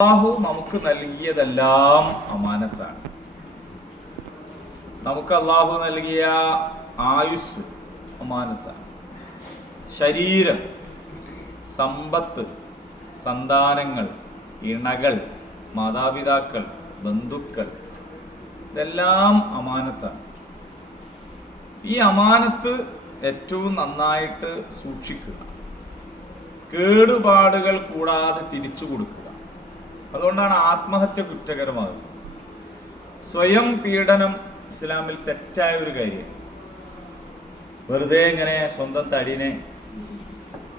അല്ലാഹു നമുക്ക് നൽകിയതെല്ലാം അമാനത്താണ്. നമുക്ക് അല്ലാഹു നൽകിയ ആയുസ് അമാനത്താണ്. ശരീരം, സമ്പത്ത്, സന്താനങ്ങൾ, ഇണകൾ, മാതാപിതാക്കൾ, ബന്ധുക്കൾ, ഇതെല്ലാം അമാനത്താണ്. ഈ അമാനത്ത് ഏറ്റവും നന്നായിട്ട് സൂക്ഷിക്കുക, കേടുപാടുകൾ കൂടാതെ തിരിച്ചു കൊടുക്കുക. അതുകൊണ്ടാണ് ആത്മഹത്യ കുറ്റകരമാകുന്നത്. സ്വയം പീഡനം ഇസ്ലാമിൽ തെറ്റായ ഒരു കാര്യം. വെറുതെ ഇങ്ങനെ സ്വന്തം തടിനെ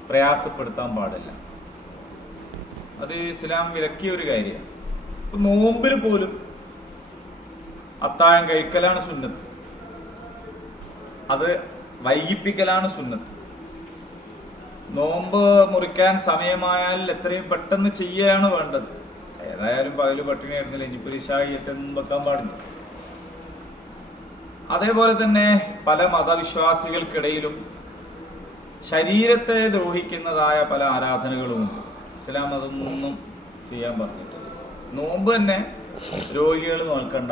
പ്രയാസപ്പെടുത്താൻ പാടില്ല. അത് ഇസ്ലാം വിലക്കിയ ഒരു കാര്യമാണ്. ഇപ്പൊ നോമ്പിൽ പോലും അത്താഴം കഴിക്കലാണ് സുന്നത്ത്, അത് വൈകിപ്പിക്കലാണ് സുന്നത്ത്. നോമ്പ് മുറിക്കാൻ സമയമായാൽ എത്രയും പെട്ടെന്ന് ചെയ്യുകയാണ് വേണ്ടത്. ഏതായാലും പകല് പട്ടിണി ആയിരുന്നില്ല, ഇനിയിപ്പോൾ ഇശാഇ ഏറ്റൊന്നും വെക്കാൻ പാടില്ല. അതേപോലെ തന്നെ പല മതവിശ്വാസികൾക്കിടയിലും ശരീരത്തെ ദ്രോഹിക്കുന്നതായ പല ആരാധനകളുമുണ്ട്. ഇസ്ലാം അതൊന്നും ചെയ്യാൻ പറഞ്ഞിട്ടില്ല. നോമ്പ് തന്നെ രോഗികൾ നോൽക്കണ്ട,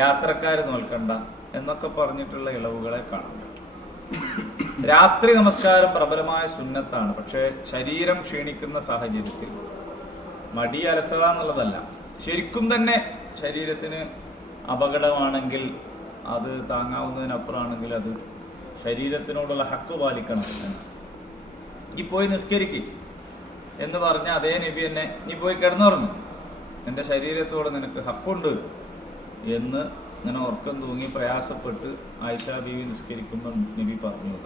യാത്രക്കാർ നോൽക്കണ്ട എന്നൊക്കെ പറഞ്ഞിട്ടുള്ള ഇളവുകളെ കാണാൻ പറ്റും. രാത്രി നമസ്കാരം പ്രബലമായ സുന്നത്താണ്. പക്ഷേ ശരീരം ക്ഷീണിക്കുന്ന സാഹചര്യത്തിൽ മടി, അലസത എന്നുള്ളതല്ല, ശരിക്കും തന്നെ ശരീരത്തിന് അപകടമാണെങ്കിൽ, അത് താങ്ങാവുന്നതിനപ്പുറമാണെങ്കിൽ അത് ശരീരത്തിനോടുള്ള ഹക്ക് പാലിക്കണം. ഈ പോയി നിസ്കരിക്കും എന്ന് പറഞ്ഞ അതേ നബി എന്നെ നീ പോയി കിടന്നുറങ്ങും, എൻ്റെ ശരീരത്തോട് നിനക്ക് ഹക്കുണ്ട് എന്ന് ഇങ്ങനെ ഉറക്കം തൂങ്ങി പ്രയാസപ്പെട്ട് ആയിഷ ബീവി നിസ്കരിക്കുമ്പോൾ നബി പറഞ്ഞു.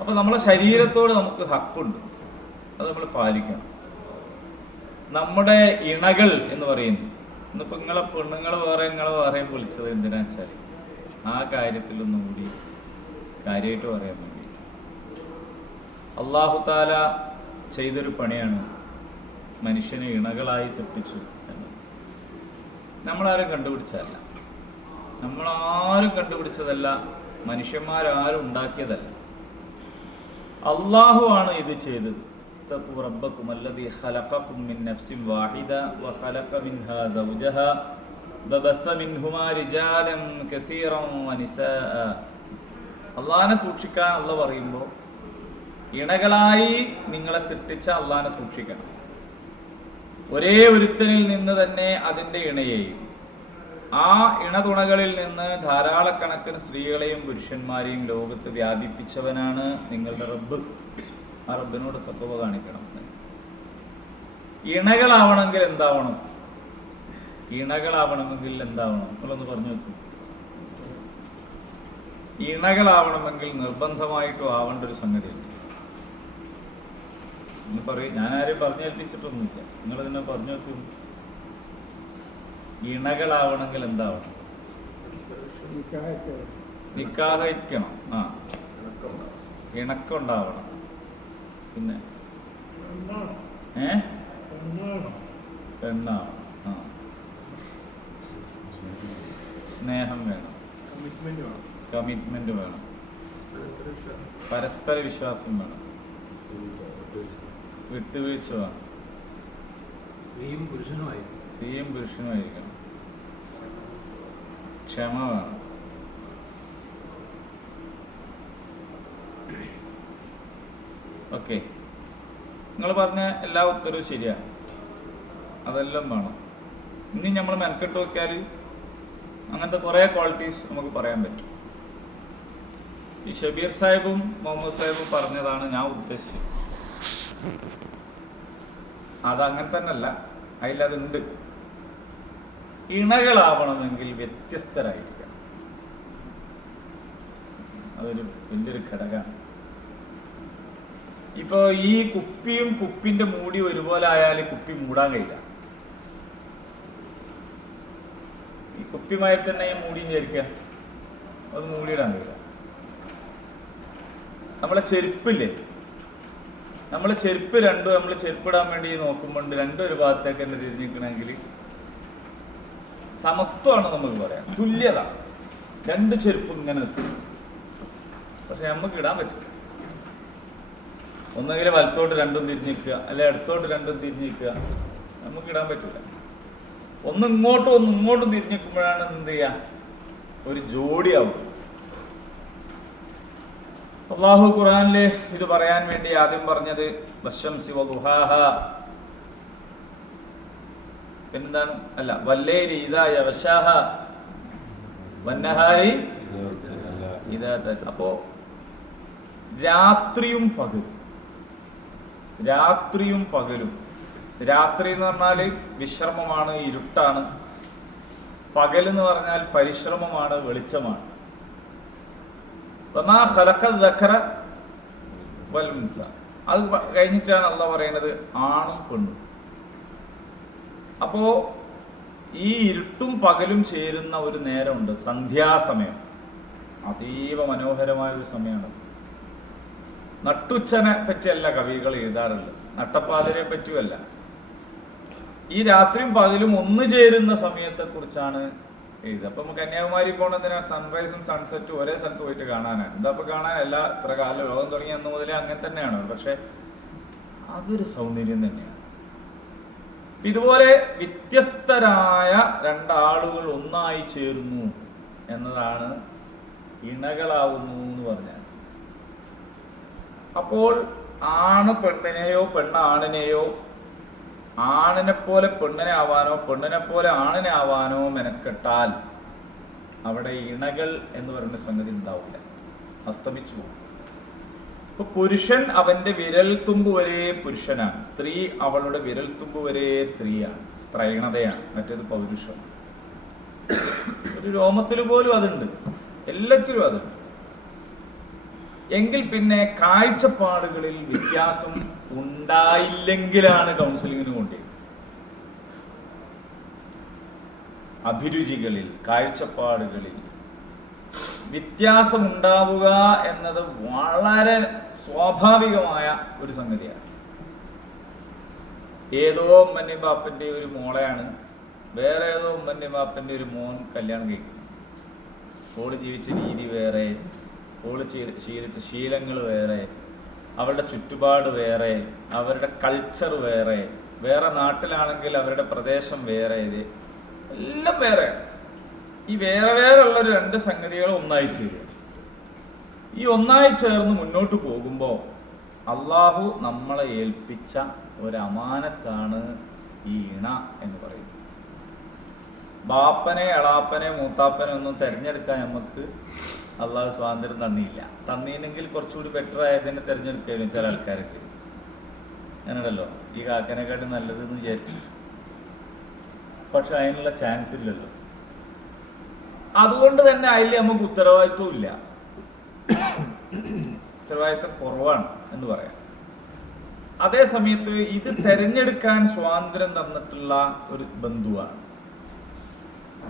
അപ്പൊ നമ്മളെ ശരീരത്തോട് നമുക്ക് ഹക്കുണ്ട്, അത് നമ്മൾ പാലിക്കണം. നമ്മുടെ ഇണകൾ എന്ന് പറയുന്നു, ഇന്നിപ്പോൾ നിങ്ങളെ പെണ്ണുങ്ങൾ വേറെയും വിളിച്ചത് എന്തിനാ വെച്ചാൽ ആ കാര്യത്തിലൊന്നും കൂടി കാര്യമായിട്ട് പറയാൻ വേണ്ടി അല്ലാഹു തആല ചെയ്തൊരു പണിയാണ് മനുഷ്യനെ ഇണകളായി സൃഷ്ടിച്ചു എന്നത്. നമ്മളാരും കണ്ടുപിടിച്ചതല്ല, നമ്മളാരും കണ്ടുപിടിച്ചതല്ല, മനുഷ്യന്മാരാരും ഉണ്ടാക്കിയതല്ല. അല്ലാഹു ആണ് ഇത് ചെയ്തത്. اتقوا ربكم الذي خلقكم من نفس واحدة وخلق منها زوجها وبث منهما رجالا كثيرا ونساء. അള്ളാഹിനെ സൂക്ഷിക്കാൻ അള്ളാഹ് പറയുമ്പോൾ ഇണകളായി നിങ്ങളെ സൃഷ്ടിച്ച അള്ളാഹിനെ സൂക്ഷിക്കണം. ഒരേ ഒരുത്തനിൽ നിന്ന് തന്നെ അതിൻ്റെ ഇണയെയും ആ ഇണതുണകളിൽ നിന്ന് ധാരാളക്കണക്കിന് സ്ത്രീകളെയും പുരുഷന്മാരെയും ലോകത്ത് വ്യാപിപ്പിച്ചവനാണ് നിങ്ങളുടെ റബ്ബ്. ആ റബ്ബിനോട് തഖ്വ കാണിക്കണം. ഇണകളാവണമെങ്കിൽ എന്താവണം? ഇണകളാവണമെങ്കിൽ എന്താവണം? നിങ്ങളൊന്ന് പറഞ്ഞു വെക്കും. ഇണകളാവണമെങ്കിൽ നിർബന്ധമായിട്ടും ആവേണ്ട ഒരു സംഗതിയുണ്ട്. എന്ന് പറയും, ഞാനാരും പറഞ്ഞേൽപ്പിച്ചിട്ടൊന്നുമില്ല, നിങ്ങളിതിനെ പറഞ്ഞു വെക്കും. ഇണകളാവണമെങ്കിൽ എന്താവണം? നിക്കാഹിക്കണം. ഇണക്കുണ്ടാവണം. പിന്നെ പെണ്ണാവണം. സ്നേഹം വേണം, കമ്മിറ്റ്മെന്റ് വേണം, പരസ്പര വിശ്വാസം വേണം, വിട്ടുവീഴ്ച വേണം, സ്ത്രീയും പുരുഷനുമായിരിക്കണം, ക്ഷമ വേണം. ഓക്കെ, നിങ്ങൾ പറഞ്ഞ എല്ലാ ഉത്തരവും ശരിയാണ്, അതെല്ലാം വേണം. ഇനി നമ്മൾ മെനക്കെട്ട് നോക്കിയാൽ അങ്ങനത്തെ കുറേ ക്വാളിറ്റീസ് നമുക്ക് പറയാൻ പറ്റും. ഈ ഷബീർ സാഹിബും മുഹമ്മദ് സാഹിബും പറഞ്ഞതാണ് ഞാൻ ഉദ്ദേശിച്ചത്. അതങ്ങനെ തന്നെ അല്ല, അതിലതുണ്ട്. ഇണകളാവണമെങ്കിൽ വ്യത്യസ്തരായിരിക്കണം. അതൊരു വലിയൊരു ഘടകമാണ്. ഇപ്പൊ ഈ കുപ്പിയും കുപ്പിന്റെ മൂടി ഒരുപോലെ ആയാൽ കുപ്പി മൂടാൻ കഴിയില്ല. ഈ കുപ്പിമായി തന്നെ ഈ മൂടിയും ചേർക്കുക, അത് മൂടിയിടാൻ കഴിയില്ല. നമ്മളെ ചെരുപ്പില്ലേ, നമ്മളെ ചെരുപ്പ് രണ്ടും നമ്മൾ ചെരുപ്പിടാൻ വേണ്ടി നോക്കുമ്പോൾ രണ്ടും ഒരു ഭാഗത്തേക്ക് തന്നെ തിരിഞ്ഞിരിക്കണമെങ്കിൽ സമത്വമാണ് നമുക്ക് പറയാം, തുല്യത. രണ്ട് ചെരുപ്പും ഇങ്ങനെ നിൽക്കും, പക്ഷെ നമുക്ക് ഇടാൻ പറ്റും. ഒന്നുകിൽ വലത്തോട്ട് രണ്ടും തിരിഞ്ഞിക്കുക, അല്ലെ ഇടത്തോട്ട് രണ്ടും തിരിഞ്ഞിക്കുക. നമുക്ക് ഇടാൻ പറ്റില്ല. ഒന്ന് ഇങ്ങോട്ടും ഒന്ന് ഇങ്ങോട്ടും തിരിഞ്ഞിക്കുമ്പോഴാണ് എന്ത് ചെയ്യുക, ഒരു ജോഡിയാവും. അല്ലാഹു ഖുർആനില് ഇത് പറയാൻ വേണ്ടി ആദ്യം പറഞ്ഞത് വശംസി വദുഹാഹ, പിന്നെന്താണ്, അല്ല വല്ലൈലി ഇദാ യഗ്ശാഹ വന്നഹാരി ഇദാ തജ. അപ്പോ രാത്രിയും പകലും, രാത്രിയും പകലും. രാത്രി എന്ന് പറഞ്ഞാൽ വിശ്രമമാണ്, ഇരുട്ടാണ്. പകൽ എന്ന് പറഞ്ഞാൽ പരിശ്രമമാണ്, വെളിച്ചമാണ്. വമാ ഖലഖൽ ദഖറ വൽ ഉൻസ. അത് കഴിഞ്ഞിട്ടാണ് അള്ളാഹ് പറയുന്നത് ആണും പെണ്ണും. അപ്പോ ഈ ഇരുട്ടും പകലും ചേരുന്ന ഒരു നേരമുണ്ട്, സന്ധ്യാസമയം. അതീവ മനോഹരമായ ഒരു സമയമാണ്. നട്ടുച്ചനെ പറ്റിയല്ല കവികൾ എഴുതാറുള്ളത്, നട്ടപ്പാതിരെ പറ്റിയല്ല. ഈ രാത്രിയും പകലും ഒന്നു ചേരുന്ന സമയത്തെ കുറിച്ചാണ് എഴുതുക. അപ്പൊ നമുക്ക് കന്യാകുമാരി പോകണതിനാ സൺറൈസും സൺസെറ്റും ഒരേ സ്ഥലത്ത് പോയിട്ട് കാണാനാണ്. എന്താ ഇപ്പൊ കാണാനല്ല, ഇത്ര കാലം ലോകം തുടങ്ങിയ അന്ന് മുതലേ അങ്ങനെ തന്നെയാണ്. പക്ഷെ അതൊരു സൗന്ദര്യം തന്നെയാണ്. ഇതുപോലെ വ്യത്യസ്തരായ രണ്ടാളുകൾ ഒന്നായി ചേരുന്നു എന്നതാണ് ഇണകളാവുന്നു എന്ന് പറഞ്ഞാൽ. അപ്പോൾ ആണ് പെണ്ണിനെയോ പെണ്ണ് ആണിനെയോ, ആണിനെ പോലെ പെണ്ണിനെ ആവാനോ പെണ്ണിനെ പോലെ ആണിനെ ആവാനോ മെനക്കെട്ടാൽ അവിടെ ഇണകൾ എന്ന് പറയുന്ന സംഗതി ഉണ്ടാവില്ല, അസ്തമിച്ചു പോകും. ഇപ്പൊ പുരുഷൻ അവന്റെ വിരൽത്തുമ്പ് വരെ പുരുഷനാണ്, സ്ത്രീ അവളുടെ വിരൽത്തുമ്പ് വരെ സ്ത്രീയാണ്, സ്ത്രൈണതയാണ്. മറ്റേത് പൗരുഷം. ഒരു രോമത്തിൽ പോലും അതുണ്ട്, എല്ലാത്തിലും അതുണ്ട്. എങ്കിൽ പിന്നെ കാഴ്ചപ്പാടുകളിൽ വ്യത്യാസം ഉണ്ടായില്ലെങ്കിലാണ് കൗൺസിലിങ്ങിന് കൊണ്ടേ. അഭിരുചികളിൽ, കാഴ്ചപ്പാടുകളിൽ വ്യത്യാസം ഉണ്ടാവുക എന്നത് വളരെ സ്വാഭാവികമായ ഒരു സംഗതിയാണ്. ഏതോ ഉമ്മന്റെയും ബാപ്പന്റെ ഒരു മോളെയാണ് വേറെ ഏതോ ഉമ്മന്റെയും ബാപ്പന്റെ ഒരു മോൻ കല്യാണം കഴിക്കുന്നത്. ഓള് ജീവിച്ച രീതി വേറെ, ഓള് ശീലിച്ച ശീലങ്ങൾ വേറെ, അവരുടെ ചുറ്റുപാട് വേറെ, അവരുടെ കൾച്ചർ വേറെ, വേറെ നാട്ടിലാണെങ്കിൽ അവരുടെ പ്രദേശം വേറെ, ഇത് എല്ലാം വേറെ. ഈ വേറെ വേറെ ഉള്ളൊരു രണ്ട് സംഗതികൾ ഒന്നായി ചേരും. ഈ ഒന്നായി ചേർന്ന് മുന്നോട്ട് പോകുമ്പോൾ അള്ളാഹു നമ്മളെ ഏൽപ്പിച്ച ഒരു അമാനത്താണ് ഈ ഇണ എന്ന് പറയുന്നത്. ബാപ്പനെ, എളാപ്പനെ, മൂത്താപ്പനെ ഒന്നും തിരഞ്ഞെടുക്കാൻ നമുക്ക് അള്ളാഹു സ്വാതന്ത്ര്യം തന്നില്ല. തന്നില്ലെങ്കിൽ കുറച്ചുകൂടി ബെറ്റർ ആയതിനെ തിരഞ്ഞെടുക്കാനും ചില ആൾക്കാരൊക്കെ ഞാനുണ്ടല്ലോ ഈ കാക്കനെക്കാട്ടും നല്ലതെന്ന് വിചാരിച്ചിട്ട്. പക്ഷെ അതിനുള്ള ചാൻസ് ഇല്ലല്ലോ. അതുകൊണ്ട് തന്നെ അതിൽ നമുക്ക് ഉത്തരവാദിത്വം ഇല്ല, ഉത്തരവാദിത്വം കുറവാണ് എന്ന് പറയാം. അതേ സമയത്ത് ഇത് തെരഞ്ഞെടുക്കാൻ സ്വാതന്ത്ര്യം തന്നിട്ടുള്ള ഒരു ബന്ധുവാണ്.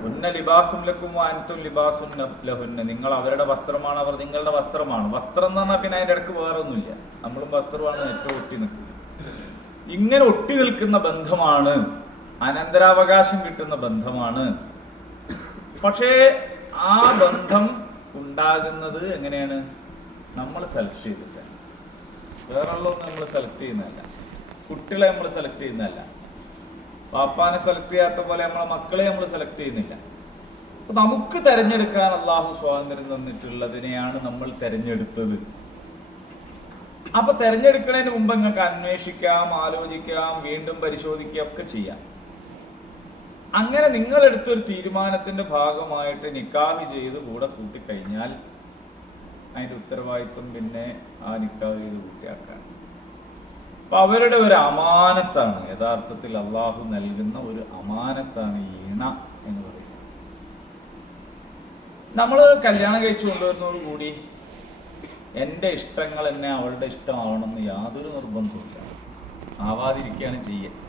ഉന്ന ലിബാസും ലക്കും വാനത്തും ലിബാസും ലഹുന്ന. നിങ്ങൾ അവരുടെ വസ്ത്രമാണ്, അവർ നിങ്ങളുടെ വസ്ത്രമാണ്. വസ്ത്രം എന്ന് പറഞ്ഞാൽ പിന്നെ അതിൻ്റെ ഇടയ്ക്ക് വേറെ ഒന്നുമില്ല, നമ്മളും വസ്ത്രമാണ് ഏറ്റവും ഒട്ടി നിൽക്കുന്നത്. ഇങ്ങനെ ഒട്ടി നിൽക്കുന്ന ബന്ധമാണ്, അനന്തരാവകാശം കിട്ടുന്ന ബന്ധമാണ്. പക്ഷേ ആ ബന്ധം ഉണ്ടാകുന്നത് എങ്ങനെയാണ്? നമ്മൾ സെലക്ട് ചെയ്തിട്ടാണ്. വേറെയുള്ളതൊന്നും നമ്മൾ സെലക്ട് ചെയ്യുന്നതല്ല, കുട്ടികളെ നമ്മൾ സെലക്ട് ചെയ്യുന്നതല്ല, പാപ്പാനെ സെലക്ട് ചെയ്യാത്ത പോലെ നമ്മളെ മക്കളെ നമ്മൾ സെലക്ട് ചെയ്യുന്നില്ല. അപ്പൊ നമുക്ക് തെരഞ്ഞെടുക്കാൻ അള്ളാഹു സ്വാതന്ത്ര്യം തന്നിട്ടുള്ളതിനെയാണ് നമ്മൾ തെരഞ്ഞെടുത്തത്. അപ്പൊ തെരഞ്ഞെടുക്കുന്നതിന് മുമ്പ് നിങ്ങൾക്ക് അന്വേഷിക്കാം, ആലോചിക്കാം, വീണ്ടും പരിശോധിക്കാം, ഒക്കെ ചെയ്യാം. അങ്ങനെ നിങ്ങളെടുത്തൊരു തീരുമാനത്തിന്റെ ഭാഗമായിട്ട് നിക്കാഹ് ചെയ്ത് കൂടെ കൂട്ടിക്കഴിഞ്ഞാൽ അതിന്റെ ഉത്തരവാദിത്വം പിന്നെ ആ നിക്കാഹ് ചെയ്ത് കൂട്ടിയാക്കാൻ. അപ്പൊ അവരുടെ ഒരു അമാനത്താണ്, യഥാർത്ഥത്തിൽ അള്ളാഹു നൽകുന്ന ഒരു അമാനത്താണ് ഈ ഇണ എന്ന് പറയുന്നത്. നമ്മൾ കല്യാണം കഴിച്ചു കൊണ്ടുവരുന്നതോടുകൂടി എൻ്റെ ഇഷ്ടങ്ങൾ എന്നെ അവളുടെ ഇഷ്ടമാവണമെന്ന് യാതൊരു നിർബന്ധമില്ല, ആവാതിരിക്കുകയാണ് ചെയ്യുക.